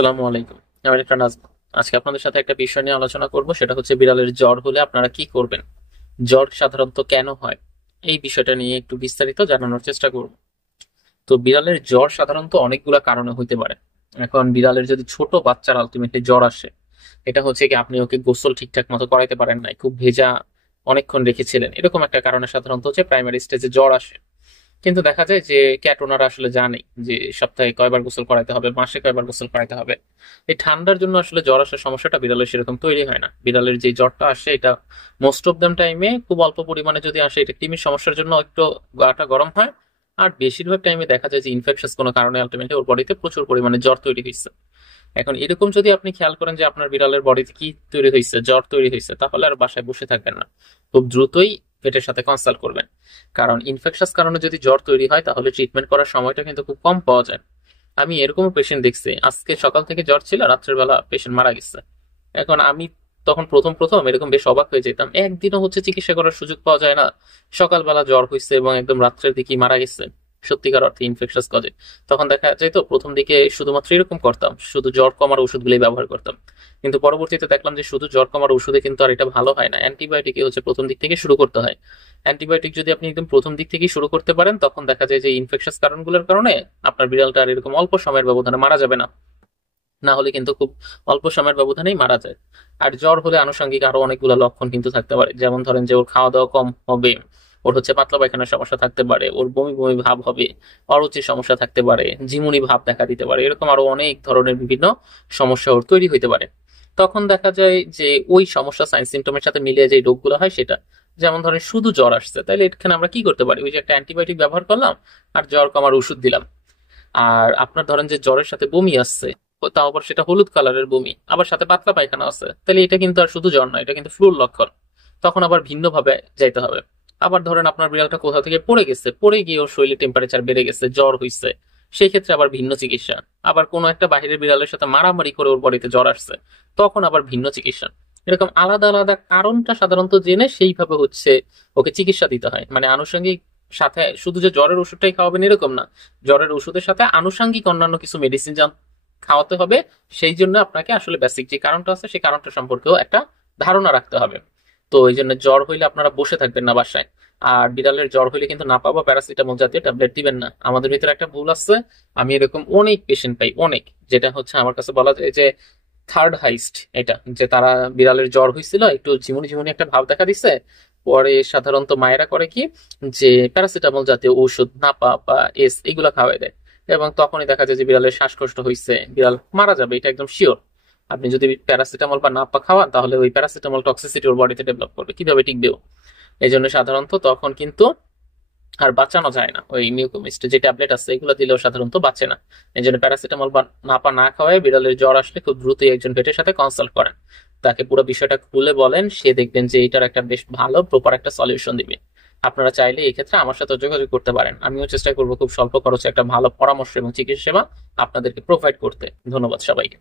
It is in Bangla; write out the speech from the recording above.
আসসালামু আলাইকুম। আমি একটা নাজমা। আজকে আপনাদের সাথে একটা বিষয় নিয়ে আলোচনা করব, সেটা হচ্ছে বিড়ালের জ্বর হলে আপনারা কি করবেন, জ্বর সাধারণত কেন হয়, এই বিষয়টা নিয়ে একটু বিস্তারিত জানানোর চেষ্টা করব। তো বিড়ালের জ্বর সাধারণত অনেকগুলা কারণে হইতে পারে। এখন বিড়ালের যদি ছোট বাচ্চার আলটিমেটলি জ্বর আসে, এটা হচ্ছে কি আপনি ওকে গোসল ঠিকঠাক মতো করাইতে পারেন নাই, খুব ভেজা অনেকক্ষণ রেখেছিলেন, এরকম একটা কারণে সাধারণত হচ্ছে প্রাইমারি স্টেজে জ্বর আসে। কিন্তু দেখা যায় যে ক্যাট ওনারা আসলে জানে যে সপ্তাহে কয়বার গোসল করাইতে হবে, মাসে কয়বার গোসল করাইতে হবে। এই ঠান্ডার জন্য আসলে জ্বর আসার সমস্যাটা বিড়ালের সেরকম তৈরি হয় না। বিড়ালের যে জ্বরটা আসে এটা মোস্ট অফ দ্যাম টাইমে খুব অল্প পরিমাণে যদি আসে, এটা কৃমির সমস্যার জন্য একটু গাটা গরম হয়। আর বেশিরভাগ টাইমে দেখা যায় যে ইনফেকশন কোনো কারণে আলটিমেটলি ওর বডিতে প্রচুর পরিমাণে জ্বর তৈরি হয়েছে। এখন এরকম যদি আপনি খেয়াল করেন যে আপনার বিড়ালের বডিতে কি তৈরি হয়েছে, জ্বর তৈরি হয়েছে, তাহলে আর বাসায় বসে থাকবেন না, খুব দ্রুতই ভেটের সাথে কনসাল্ট করবেন। কারণ ইনফেকশাস কারণে যদি জ্বর তৈরি হয় তাহলে ট্রিটমেন্ট করার সময়টা কিন্তু খুব কম পাওয়া যায়। আমি এরকমও পেশেন্ট দেখছি, আজকে সকাল থেকে জ্বর ছিল, রাত্রের বেলা পেশেন্ট মারা গেছে। এখন আমি তখন প্রথম প্রথম এরকম বেশ অবাক হয়ে যেতাম, একদিনও হচ্ছে চিকিৎসা করার সুযোগ পাওয়া যায় না, সকালবেলা জ্বর হয়েছে এবং একদম রাত্রের দিকেই মারা গেছে সত্যিকার অর্থে ইনফেকশাস কজে। তখন দেখা যায় তো প্রথম দিকে শুধুমাত্র এরকম করতাম, শুধু জ্বর কমার ওষুধগুলোই ব্যবহার করতাম। কিন্তু পরবর্তীতে দেখলাম যে শুধু জ্বর কমার ওষুধে কিন্তু আর এটা ভালো হয় না, অ্যান্টিবায়োটিকে হচ্ছে প্রথম দিক থেকে শুরু করতে হয়। অ্যান্টিবায়োটিক যদি আপনি একদম প্রথম দিক থেকেই শুরু করতে পারেন, তখন দেখা যায় যে ইনফেকশাস কারণগুলোর কারণে আপনার বিড়ালটা আর এরকম অল্প সময়ের ব্যবধানে মারা যাবে না। না হলে কিন্তু খুব অল্প সময়ের ব্যবধানেই মারা যায়। আর জ্বর হলে আনুষঙ্গিক আরো অনেকগুলো লক্ষণ কিন্তু থাকতে পারে, যেমন ধরেন যে ওর খাওয়া দাওয়া কম হবে, ওর হচ্ছে পাতলা পায়খানার সমস্যা থাকতে পারে, ওর বমি বমি ভাব হবে, অরুচির সমস্যা থাকতে পারে, ঝিমুনি ভাব দেখা দিতে পারে, এরকম আরো অনেক ধরনের বিভিন্ন সমস্যা ওর তৈরি হইতে পারে। তখন দেখা যায় যে ওই সমস্যা সাইন সিমটমের সাথে মিলিয়ে যে রোগগুলো হয় সেটা, যেমন ধরেন শুধু জ্বর আসছে, তাইলে এখানে আমরা কি করতে পারি, ওই যে একটা অ্যান্টিবায়োটিক ব্যবহার করলাম আর জ্বর কমার ওষুধ দিলাম। আর আপনার ধরেন যে জ্বরের সাথে বমি আসছে, তাও আবার সেটা হলুদ কালারের বমি, আবার সাথে পাতলা পায়খানা আছে, তাহলে এটা কিন্তু আর শুধু জ্বর নয়, এটা কিন্তু ফ্লুর লক্ষণ। তখন আবার ভিন্নভাবে যাইতে হবে। আবার ধরেন আপনার বিড়ালটা কোথাও থেকে পড়ে গেছে, পড়ে গিয়ে ওর শরীরে টেম্পারেচার বেড়ে গেছে, জ্বর হইছে, সেই ক্ষেত্রে আবার ভিন্ন চিকিৎসা। আবার কোনো একটা বাইরের বিড়ালের সাথে মারামারি করে ওর বডিতে জ্বর আসছে, তখন আবার ভিন্ন চিকিৎসা। এরকম আলাদা আলাদা কারণটা সাধারণত জেনে সেইভাবে হচ্ছে ওকে চিকিৎসা দিতে হয়। মানে আনুষঙ্গিক সাথে শুধু যে জ্বরের ওষুধটাই খাওয়াবেন এরকম না, জ্বরের ওষুধের সাথে আনুষঙ্গিক অন্যান্য কিছু মেডিসিন খাওয়াতে হবে। সেই জন্য আপনাকে আসলে বেসিক যে কারণটা আছে সেই কারণটা সম্পর্কেও একটা ধারণা রাখতে হবে। তো এই জন্য জ্বর হইলে আপনারা বসে থাকবেন না বাসায়। আর বিড়ালের জ্বর হইলে কিন্তু না পাবো প্যারাসিটামল জাতীয় ট্যাবলেট দিবেন না। আমাদের ভিতরে একটা ভুল আছে, আমি এরকম অনেক পেশেন্ট পাই, অনেক, যেটা হচ্ছে আমার কাছে বলা যায় যে থার্ড হাইস্ট এটা, যে তারা বিড়ালের জ্বর হয়েছিল, একটু ঝিমুনি ঝিমুনি একটা ভাব দেখা দিচ্ছে, পরে সাধারণত মায়েরা করে কি, যে প্যারাসিটামল জাতীয় ঔষধ নাপা বা এস এগুলা খাওয়াই দেয়, এবং তখনই দেখা যায় যে বিড়ালের শ্বাসকষ্ট হয়েছে, বিড়াল মারা যাবে, এটা একদম শিওর। আপনি যদি প্যারাসিটামল বা নাপা খাওয়ান তাহলে ওই প্যারাসিটামল টক্সিসিটি ওর বডিতে ডেভেলপ করবে, কিভাবে টিকবেও। এই জন্য সাধারণত তখন কিন্তু আর বাঁচানো যায় না, ওই মিউকোমিস্ট যে ট্যাবলেট আছে এগুলো দিলেও সাধারণত বাঁচে না। এই জন্য প্যারাসিটামল বা নাপা না খাওয়ায় বিড়ালের জ্বর আসলে খুব দ্রুতই একজন ভেটের সাথে কনসাল্ট করেন, তাকে পুরো বিষয়টা খুলে বলেন, সে দেখবেন যে এটার একটা বেশ ভালো প্রপার একটা সলিউশন দিবে। আপনারা চাইলে এই ক্ষেত্রে আমার সাথে যোগাযোগ করতে পারেন, আমিও চেষ্টা করবো খুব স্বল্প খরচে একটা ভালো পরামর্শ এবং চিকিৎসা সেবা আপনাদেরকে প্রোভাইড করতে। ধন্যবাদ সবাইকে।